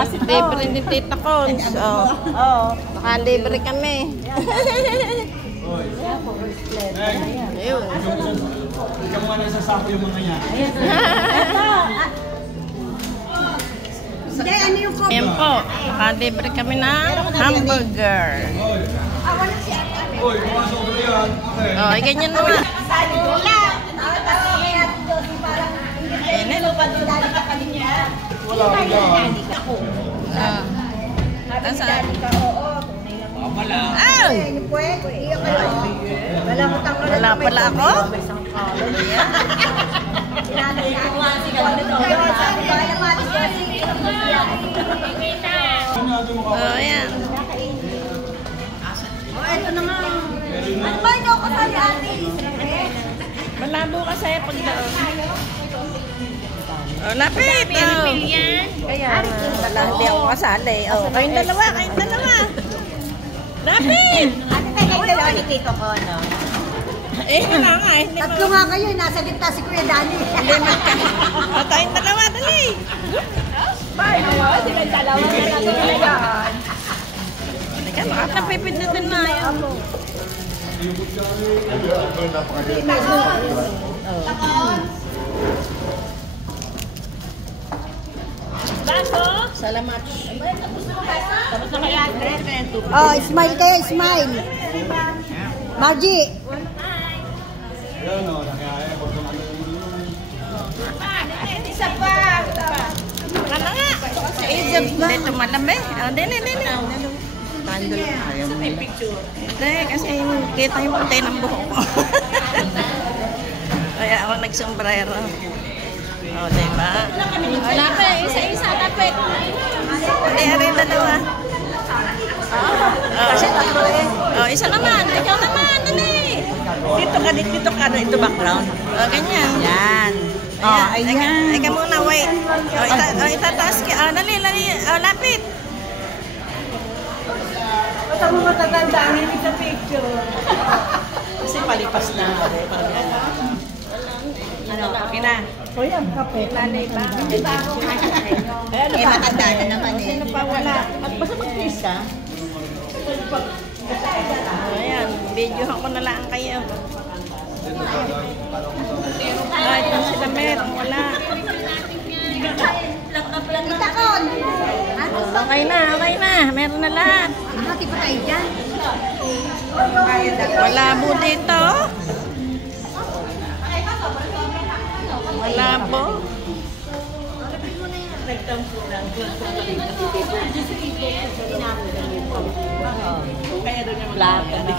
kasi to. Libre ni Tita Cons. Oo. Nakalibre kami. Ayun. Ikaw muna nasasako yung mga yan. Hindi, ano yung coffee? Ayan po. Nakalibre kami ng hamburger. Uy, mga sobra yan. Oh, ay ganyan naman. Wala ko yan. Nasaan? Wala. Ay! Wala pala ako? Oh, ayan. Ito na nga. Ano ba ikaw kasali ate? Malabo kasi pagdaon. Oh, lapit! Oh. Kaya na, hindi ako kasali. Oh, kayong dalawa, kayong dalawa. Lapit! Ate, kayo dalawa ni Tito ko, no? Eh, wala nga eh. Tatlo nga kayo, nasa gitna si Kuya Danny. Hindi magka. Tayong dalawa, dali. Sila dalawa na lang yan. Teka, makakapipid na din na yan. Salamat. Tapos na kaya, oh, smile kayo, smile. Margie. Yan o, nakaya. Isa pa. Ano nga? Dito malabi. Oh, dili. Tandol. Ayaw mo nila. Hindi, kasi kita yung puti ng buhok ko. Kaya ako nagsombrero. O, diba? O, lapit. Isa-isa, lapit. Hindi, arin dalawa. Kasi tatlo eh. O, isa naman. Ikaw naman, dali. Dito ka, ito background. O, ganyan. Yan. Ayan. Ika muna, wait. O, itataas ka. O, dali. O, lapit. Basta mo matatanda ang hilig sa picture. Kasi palipas na. Ano, okay na. O yan, kape. Lalay ba? Eh, matanda na naman eh. Sino pa wala? At basta mag-please ka. Ayan, videohan ko na lang kayo. Ay, ito sila meron, wala. Itakon! Okay na. Meron na lahat. Hati pa tayo dyan. Malabo dito. Malabo.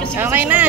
Okay na.